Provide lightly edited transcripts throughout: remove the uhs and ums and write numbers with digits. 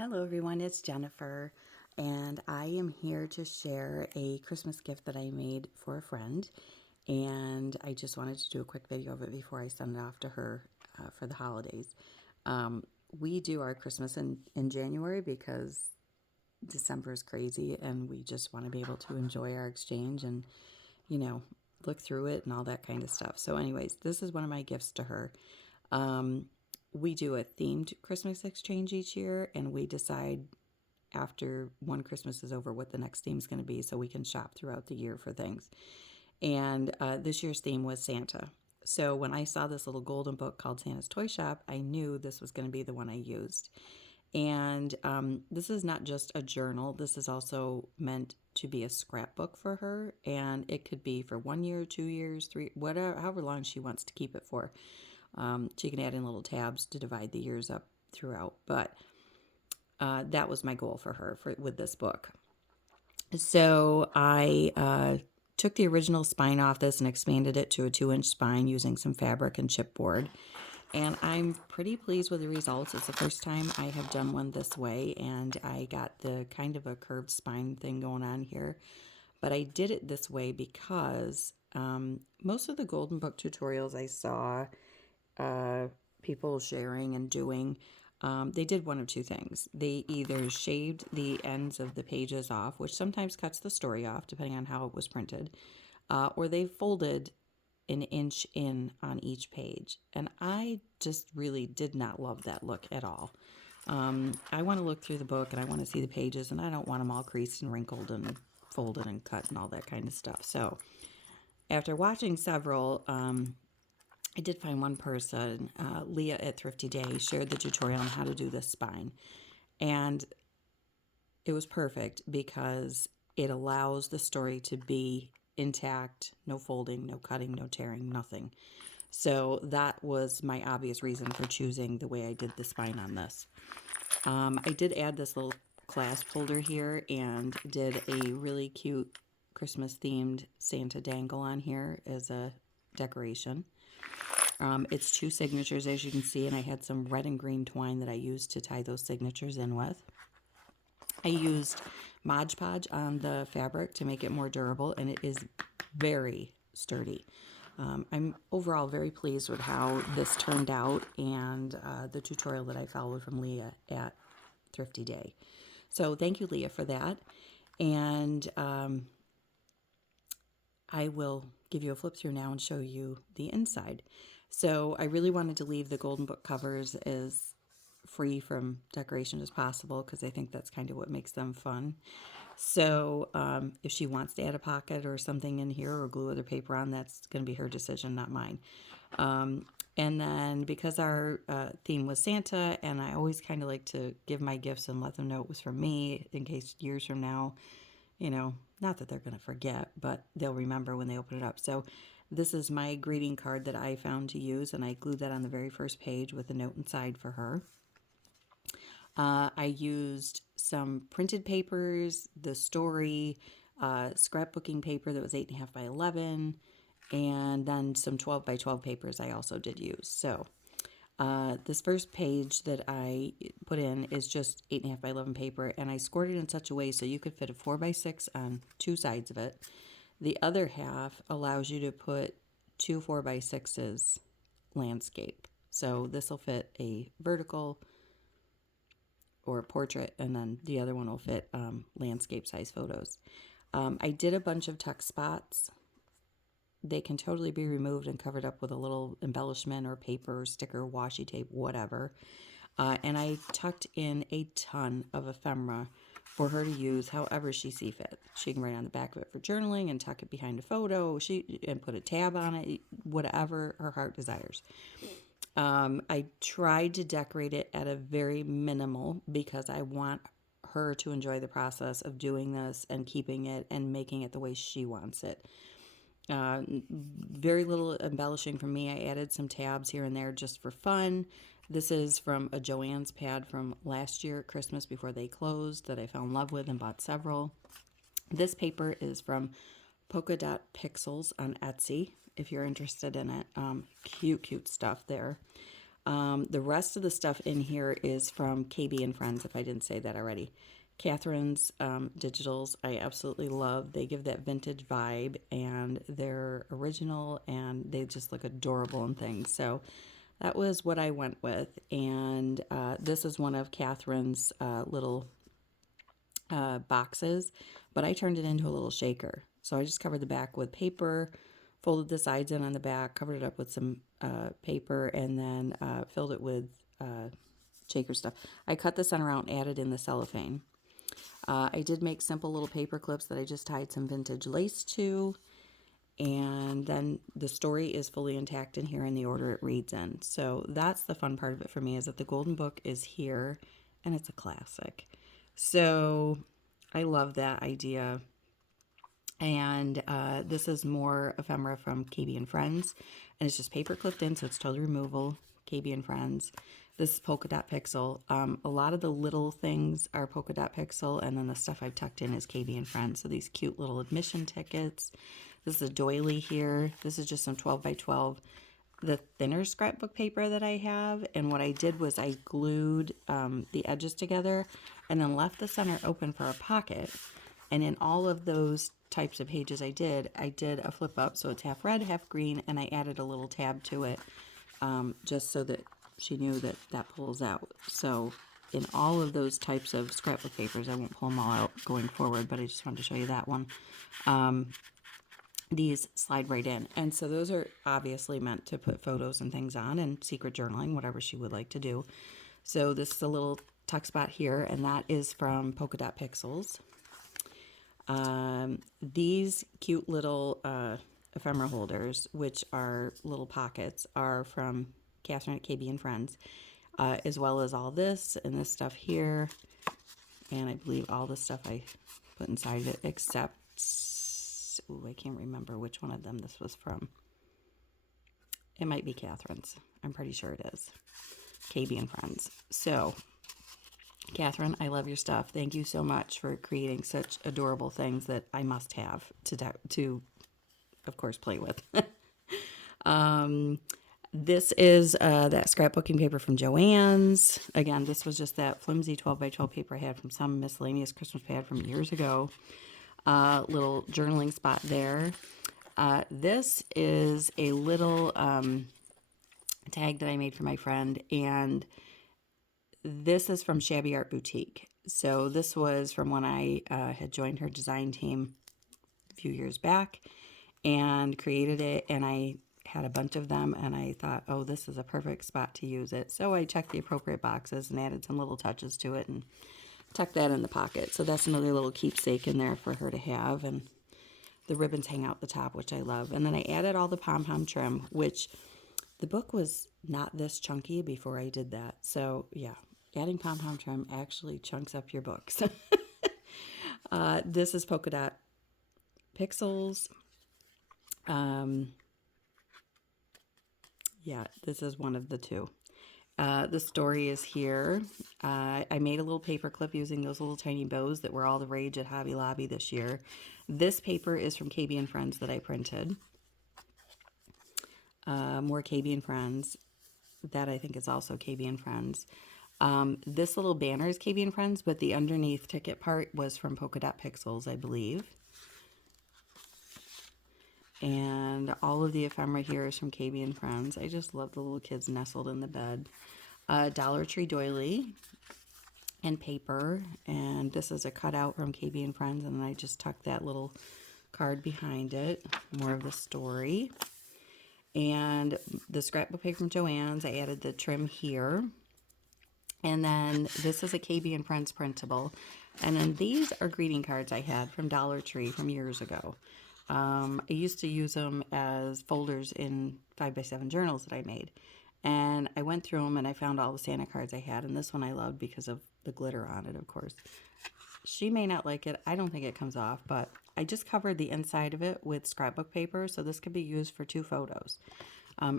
Hello everyone, it's Jennifer, and I am here to share a Christmas gift that I made for a friend, and I just wanted to do a quick video of it before I send it off to her for the holidays. We do our Christmas in January because December is crazy, and we just want to be able to enjoy our exchange and, look through it and all that kind of stuff. So anyways, this is one of my gifts to her. We do a themed Christmas exchange each year, and we decide after one Christmas is over what the next theme is going to be so we can shop throughout the year for things. And this year's theme was Santa. So when I saw this little golden book called Santa's Toy Shop, I knew this was going to be the one I used. And this is not just a journal. This is also meant to be a scrapbook for her. And it could be for 1 year, 2 years, 3, whatever, however long she wants to keep it for. She can add in little tabs to divide the years up throughout. But that was my goal for her with this book. So I took the original spine off this and expanded it to a 2-inch spine using some fabric and chipboard. And I'm pretty pleased with the results. It's the first time I have done one this way, and I got the kind of a curved spine thing going on here. But I did it this way because most of the Golden Book tutorials I saw people sharing and doing, they did one of two things. They either shaved the ends of the pages off, which sometimes cuts the story off depending on how it was printed, or they folded an inch in on each page. And I just really did not love that look at all. I want to look through the book and I want to see the pages, and I don't want them all creased and wrinkled and folded and cut and all that kind of stuff. So after watching several, I did find one person, Leah at Thrifty Day, shared the tutorial on how to do this spine. And it was perfect because it allows the story to be intact, no folding, no cutting, no tearing, nothing. So that was my obvious reason for choosing the way I did the spine on this. I did add this little clasp holder here and did a really cute Christmas themed Santa dangle on here as a decoration. It's 2 signatures, as you can see, and I had some red and green twine that I used to tie those signatures in with. I used Mod Podge on the fabric to make it more durable, and it is very sturdy. I'm overall very pleased with how this turned out and the tutorial that I followed from Leah at Thrifty Day. So thank you, Leah, for that. And I will give you a flip through now and show you the inside. So I really wanted to leave the Golden Book covers as free from decoration as possible because I think that's kind of what makes them fun. So if she wants to add a pocket or something in here or glue other paper on, that's going to be her decision, not mine. And then because our theme was Santa, and I always kind of like to give my gifts and let them know it was from me in case years from now, not that they're going to forget, but they'll remember when they open it up. So this is my greeting card that I found to use, and I glued that on the very first page with a note inside for her. I used some printed papers, the story, scrapbooking paper that was 8.5 by 11, and then some 12 by 12 papers I also did use. So this first page that I put in is just 8.5 by 11 paper, and I scored it in such a way so you could fit a 4 by 6 on 2 sides of it. The other half allows you to put 2 4 by 6s landscape. So this will fit a vertical or a portrait, and then the other one will fit landscape size photos. I did a bunch of tuck spots. They can totally be removed and covered up with a little embellishment or paper, sticker, washi tape, whatever. And I tucked in a ton of ephemera for her to use however she see fit. She can write on the back of it for journaling and tuck it behind a photo and put a tab on it, whatever her heart desires. I tried to decorate it at a very minimal because I want her to enjoy the process of doing this and keeping it and making it the way she wants it. Very little embellishing from me. I added some tabs here and there just for fun. This is from a Joann's pad from last year at Christmas before they closed that I fell in love with and bought several. This paper is from PolkaDot Pixels on Etsy if you're interested in it. Cute stuff there. The rest of the stuff in here is from KB and Friends, if I didn't say that already. Catherine's digitals, I absolutely love. They give that vintage vibe, and they're original, and they just look adorable and things. So that was what I went with. And this is one of Catherine's little boxes, but I turned it into a little shaker. So I just covered the back with paper, folded the sides in on the back, covered it up with some paper, and then filled it with shaker stuff. I cut the center out and added in the cellophane. I did make simple little paper clips that I just tied some vintage lace to, and then the story is fully intact in here in the order it reads in. So that's the fun part of it for me, is that the Golden Book is here, and it's a classic. So I love that idea. And this is more ephemera from KB and Friends, and it's just paper clipped in, so it's totally removable. KB and Friends. This is PolkaDot Pixel. A lot of the little things are PolkaDot Pixel, and then the stuff I've tucked in is KB and Friends. So these cute little admission tickets. This is a doily here. This is just some 12 by 12, the thinner scrapbook paper that I have. And what I did was I glued the edges together and then left the center open for a pocket. And in all of those types of pages I did a flip up, so it's half red, half green, and I added a little tab to it just so that she knew that that pulls out. So in all of those types of scrapbook papers, I won't pull them all out going forward, but I just wanted to show you that one. These slide right in. And so those are obviously meant to put photos and things on, and secret journaling, whatever she would like to do. So this is a little tuck spot here, and that is from PolkaDot Pixels. These cute little ephemera holders, which are little pockets, are from Catherine at KB and Friends, as well as all this and this stuff here, and I believe all the stuff I put inside of it, except, ooh, I can't remember which one of them this was from. It might be Catherine's. I'm pretty sure it is. KB and Friends. So, Catherine, I love your stuff. Thank you so much for creating such adorable things that I must have to of course, play with. This is that scrapbooking paper from Joann's. Again, this was just that flimsy 12 by 12 paper I had from some miscellaneous Christmas pad from years ago. Little journaling spot there. This is a little tag that I made for my friend, and this is from Shabby Art Boutique. So this was from when I had joined her design team a few years back and created it, and I had a bunch of them, and I thought, oh, this is a perfect spot to use it. So I checked the appropriate boxes and added some little touches to it and tucked that in the pocket. So that's another little keepsake in there for her to have, and the ribbons hang out the top, which I love. And then I added all the pom-pom trim, which the book was not this chunky before I did that. So yeah, adding pom-pom trim actually chunks up your books. This is PolkaDot Pixels. Yeah, this is one of the two. The story is here. I made a little paper clip using those little tiny bows that were all the rage at Hobby Lobby this year. This paper is from KB and Friends that I printed. More KB and Friends. That I think is also KB and Friends. This little banner is KB and Friends, but the underneath ticket part was from PolkaDot Pixels, I believe. And all of the ephemera here is from KB and Friends. I just love the little kids nestled in the bed. Dollar Tree doily and paper. And this is a cutout from KB and Friends, and then I just tucked that little card behind it. More of the story. And the scrapbook paper from Joann's, I added the trim here. And then this is a KB and Friends printable. And then these are greeting cards I had from Dollar Tree from years ago. I used to use them as folders in 5x7 journals that I made. And I went through them and I found all the Santa cards I had. And this one I loved because of the glitter on it, of course. She may not like it. I don't think it comes off, but I just covered the inside of it with scrapbook paper. So this could be used for 2 photos,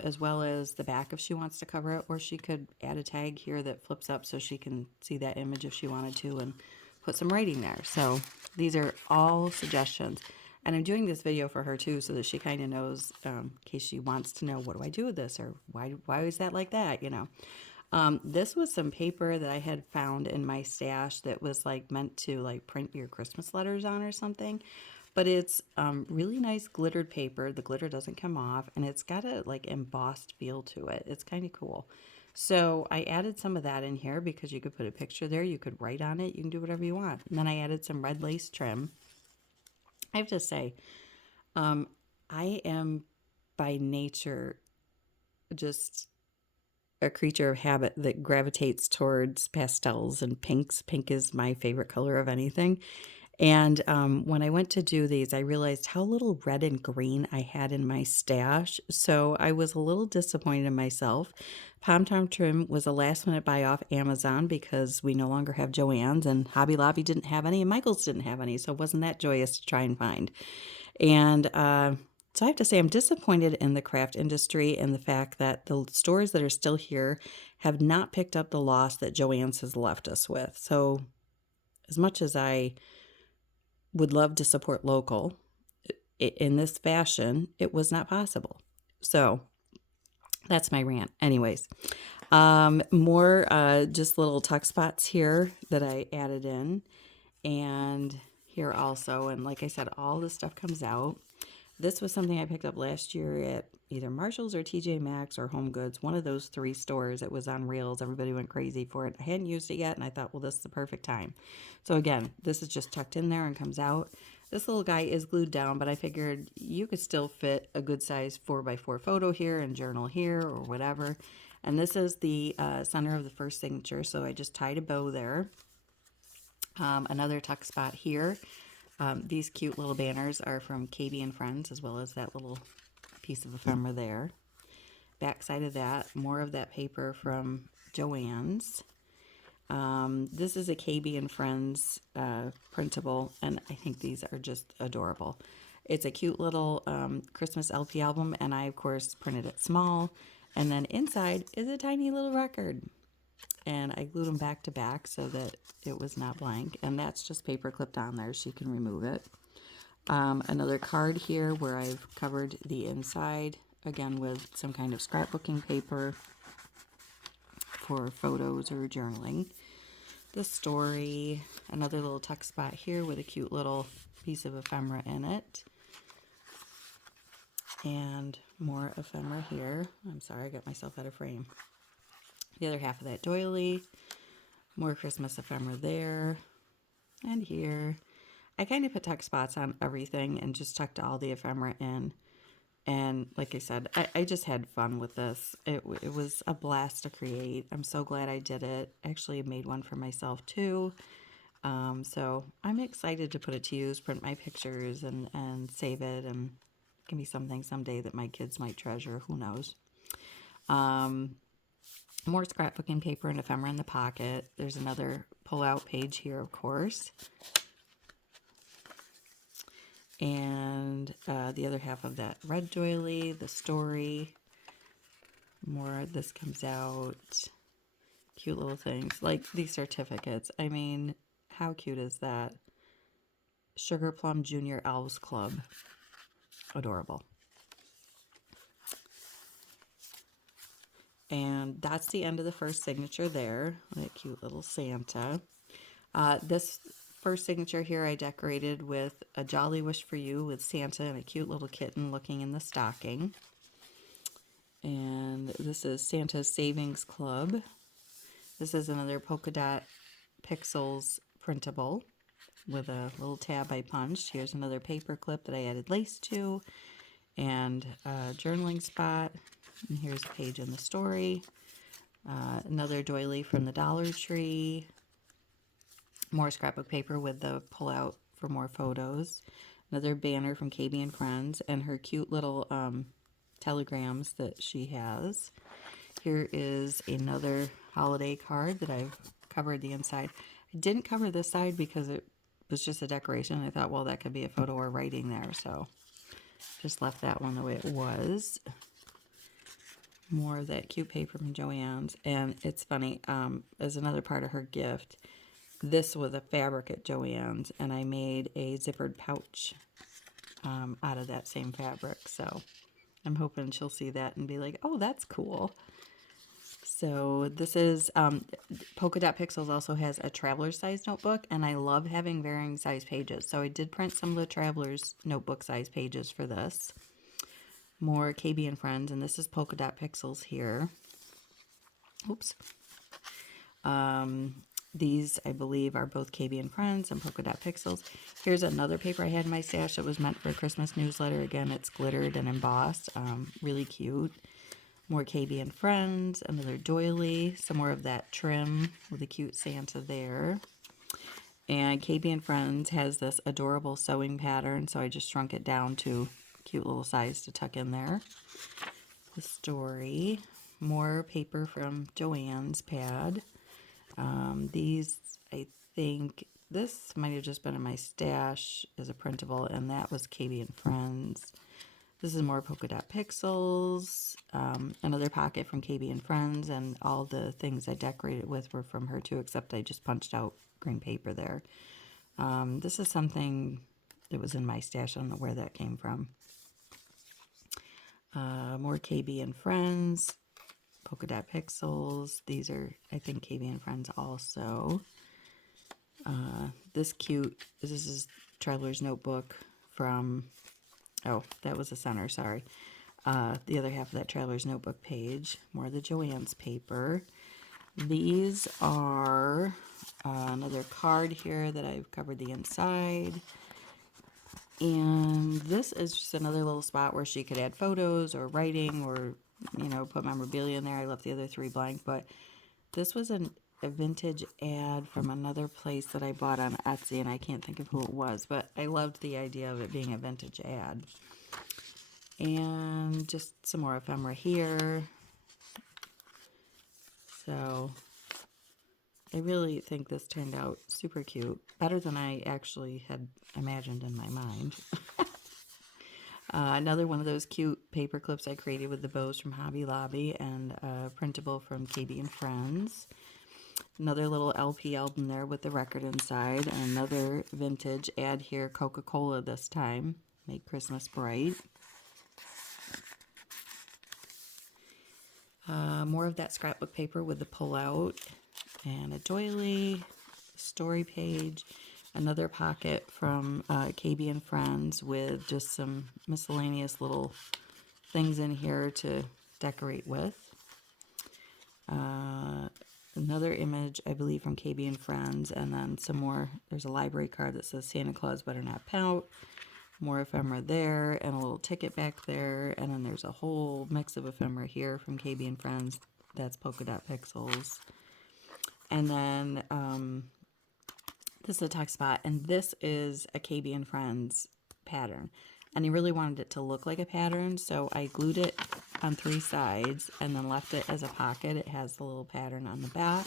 as well as the back if she wants to cover it. Or she could add a tag here that flips up so she can see that image if she wanted to and put some writing there. So these are all suggestions. And I'm doing this video for her too, so that she kind of knows, in case she wants to know, what do I do with this, or why is that like that, you know. This was some paper that I had found in my stash that was like meant to like print your Christmas letters on or something. But it's really nice glittered paper. The glitter doesn't come off, and it's got a like embossed feel to it. It's kind of cool. So I added some of that in here because you could put a picture there. You could write on it. You can do whatever you want. And then I added some red lace trim. I have to say, I am by nature just a creature of habit that gravitates towards pastels and pinks. Pink is my favorite color of anything. And when I went to do these, I realized how little red and green I had in my stash. So I was a little disappointed in myself. Pom Tom trim was a last minute buy off Amazon because we no longer have Joann's, and Hobby Lobby didn't have any, and Michael's didn't have any. So it wasn't that joyous to try and find. And so I have to say, I'm disappointed in the craft industry and the fact that the stores that are still here have not picked up the loss that Joann's has left us with. So as much as I would love to support local, in this fashion, it was not possible. So that's my rant. Anyways, more just little tuck spots here that I added in, and here also. And like I said, all this stuff comes out. This was something I picked up last year at either Marshall's or TJ Maxx or Home Goods, one of those three stores. It was on reels. Everybody went crazy for it. I hadn't used it yet, and I thought, well, this is the perfect time. So again, this is just tucked in there and comes out. This little guy is glued down, but I figured you could still fit a good size 4x4 photo here and journal here or whatever. And this is the center of the first signature, so I just tied a bow there. Another tuck spot here. These cute little banners are from KB and Friends, as well as that little piece of ephemera there. Back side of that, more of that paper from Joann's. This is a KB and Friends printable, and I think these are just adorable. It's a cute little Christmas LP album, and I, of course, printed it small. And then inside is a tiny little record. And I glued them back to back so that it was not blank. And that's just paper clipped on there so you can remove it. Another card here where I've covered the inside, again with some kind of scrapbooking paper for photos or journaling. The story, another little tuck spot here with a cute little piece of ephemera in it. And more ephemera here. I'm sorry, I got myself out of frame. The other half of that doily, more Christmas ephemera there and here. I kind of put tuck spots on everything and just tucked all the ephemera in. And like I said, I just had fun with this. It was a blast to create. I'm so glad I did it. Actually made one for myself too. So I'm excited to put it to use, print my pictures and save it. And it can be something someday that my kids might treasure. Who knows? More scrapbooking paper and ephemera in the pocket. There's another pull-out page here, of course. And the other half of that red doily, the story. More, this comes out. Cute little things. Like these certificates. I mean, how cute is that? Sugar Plum Junior Elves Club. Adorable. And that's the end of the first signature there. That cute little Santa. This first signature here I decorated with a Jolly Wish for You with Santa and a cute little kitten looking in the stocking. And this is Santa's Savings Club. This is another PolkaDot Pixels printable with a little tab I punched. Here's another paper clip that I added lace to and a journaling spot. And here's a page in the story. Another doily from the Dollar Tree. More scrapbook paper with the pull-out for more photos. Another banner from KB and Friends and her cute little telegrams that she has. Here is another holiday card that I've covered the inside. I didn't cover this side because it was just a decoration. I thought, well, that could be a photo or writing there, so just left that one the way it was. More of that cute paper from Joann's. And it's funny, as another part of her gift, this was a fabric at Joann's, and I made a zippered pouch out of that same fabric. So I'm hoping she'll see that and be like, oh, that's cool. So this is, PolkaDot Pixels also has a traveler's size notebook, and I love having varying size pages. So I did print some of the traveler's notebook size pages for this. More KB and Friends, and this is PolkaDot Pixels here. Oops. These, I believe, are both KB and Friends and PolkaDot Pixels. Here's another paper I had in my stash that was meant for a Christmas newsletter. Again, it's glittered and embossed. Really cute. More KB and Friends, another doily, some more of that trim with a cute Santa there. And KB and Friends has this adorable sewing pattern, so I just shrunk it down to cute little size to tuck in there. The story, more paper from Joanne's pad. These, I think, this might have just been in my stash as a printable, and that was KB and Friends. This is more PolkaDot Pixels, another pocket from KB and Friends, and all the things I decorated with were from her too, except I just punched out green paper there. This is something that was in my stash. I don't know where that came from. More KB and Friends, PolkaDot Pixels. These are, I think, KB and Friends also. This is Traveler's Notebook from... Oh, that was the center, sorry. The other half of that Traveler's Notebook page. More of the Joanne's paper. These are another card here that I've covered the inside. And this is just another little spot where she could add photos or writing or, you know, put memorabilia in there. I left the other three blank, but this was a vintage ad from another place that I bought on Etsy, and I can't think of who it was, but I loved the idea of it being a vintage ad. And just some more ephemera here. So I really think this turned out super cute, better than I actually had imagined in my mind. Another one of those cute paper clips I created with the bows from Hobby Lobby, and printable from KB and Friends. Another little LP album there with the record inside. And another vintage ad here, Coca-Cola this time. Make Christmas bright. More of that scrapbook paper with the pull-out. And a doily, story page. Another pocket from KB and Friends with just some miscellaneous little things in here to decorate with. Another image, I believe, from KB and Friends, and then some more. There's a library card that says Santa Claus Better Not Pout. More ephemera there, and a little ticket back there, and then there's a whole mix of ephemera here from KB and Friends. That's PolkaDot Pixels. And then this is a tuck spot, and this is a KB and Friends pattern. And I really wanted it to look like a pattern, so I glued it on 3 sides and then left it as a pocket. It has the little pattern on the back.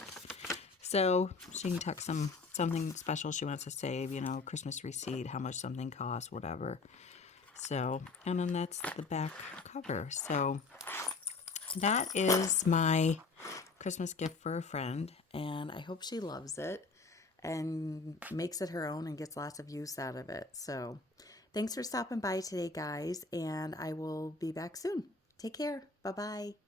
So she can tuck something special she wants to save, you know, Christmas receipt, how much something costs, whatever. So, and then that's the back cover. So that is my Christmas gift for a friend, and I hope she loves it and makes it her own and gets lots of use out of it. So thanks for stopping by today, guys, and I will be back soon. Take care. Bye-bye.